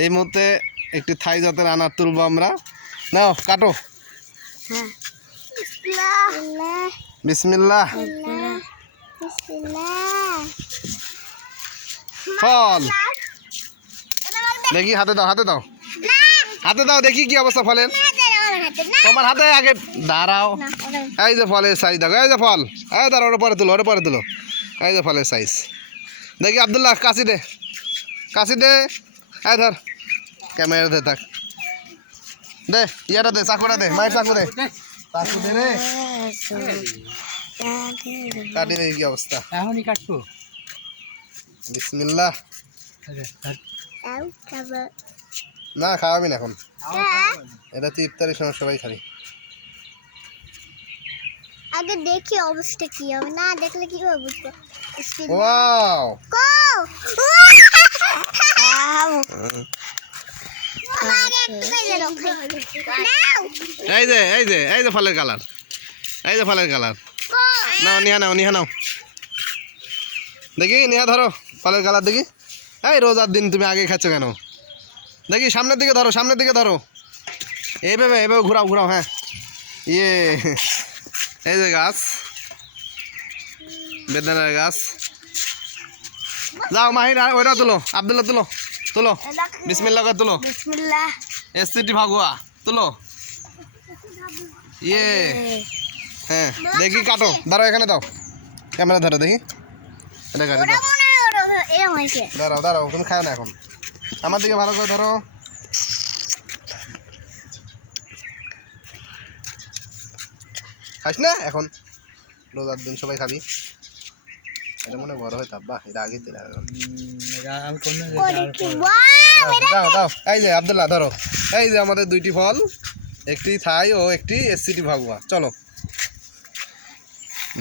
এই মুহূর্তে একটি থাই জাতের আনার তুলবো আমরা। নাও কাটো। বিসমিল্লাহ। ফল দেখি, হাতে দাও, হাতে দাও, হাতে দাও, দেখি কি অবস্থা ফলের। তোমার হাতে আগে দাঁড়াও। এই যে ফলের সাইজ দেখো, এই যে ফল, এই দাঁড়াও, ওটা পরে তুলো, ওটা পরে তুলো। এই যে ফলের সাইজ দেখি। আব্দুল্লাহ কাশি দে, কাশি দে, এই ধর, ক্যামেরা দে, থাক দে, ইয়াটা দে, চাকুটা দে, মায়ের চাকু দে, চাকু দে রে, কাটি দে। কি অবস্থা? এখনই কাটবো। বিসমিল্লাহ। না খাওয়াবি না এখন, এটা তুই ইফতারের সময় সবাই খাবি। আগে দেখি অবস্থা কি হবে, না দেখলে কি হবে বুঝবো। ওয়াও, এই যে এই যে এই যে ফলের কালার, এই যে ফলের কালার। নাও নিহা, নাও নিহা, নাও দেখি, নিহা ধরো ফলের কালার দেখি। এই রোজার দিন তুমি আগে খাচ্ছ কেন? দেখি সামনের দিকে ধরো, সামনের দিকে ধরো, এইভাবে এইভাবে ঘুরাও, ঘুরাও। হ্যাঁ, ইয়ে এই যে গাছ, বেদানার গাছ। যাও মাহির, ওইটা তুলো, আব্দুল্লাহ তুলো, তুলো, বিসমিল্লাহ করে তুলো, বিসমিল্লাহ। এসসিটি ভাগুয়া তুলো। ইয়ে হ্যাঁ, দেখি কাটো, দাঁড়াও, এখানে দাও, ক্যামেরা ধরো দেখি, এটা গাড়ি দাও, এরকম হয়েছে। দাঁড়াও, দাঁড়াও, তুমি খাও না এখন, আমার দিকে ভালো করে ধরো। খাস না এখন, রোজার দিন সবাই খাবি। এটা মনে বড় হয় তাব্বা, এটা আগে দিলে। দাও দাও, এই যে আব্দুল্লাহ ধরো, এই যে আমাদের দুইটি ফল, একটি থাই ও একটি এসসিটি ভাগুয়া। চলো।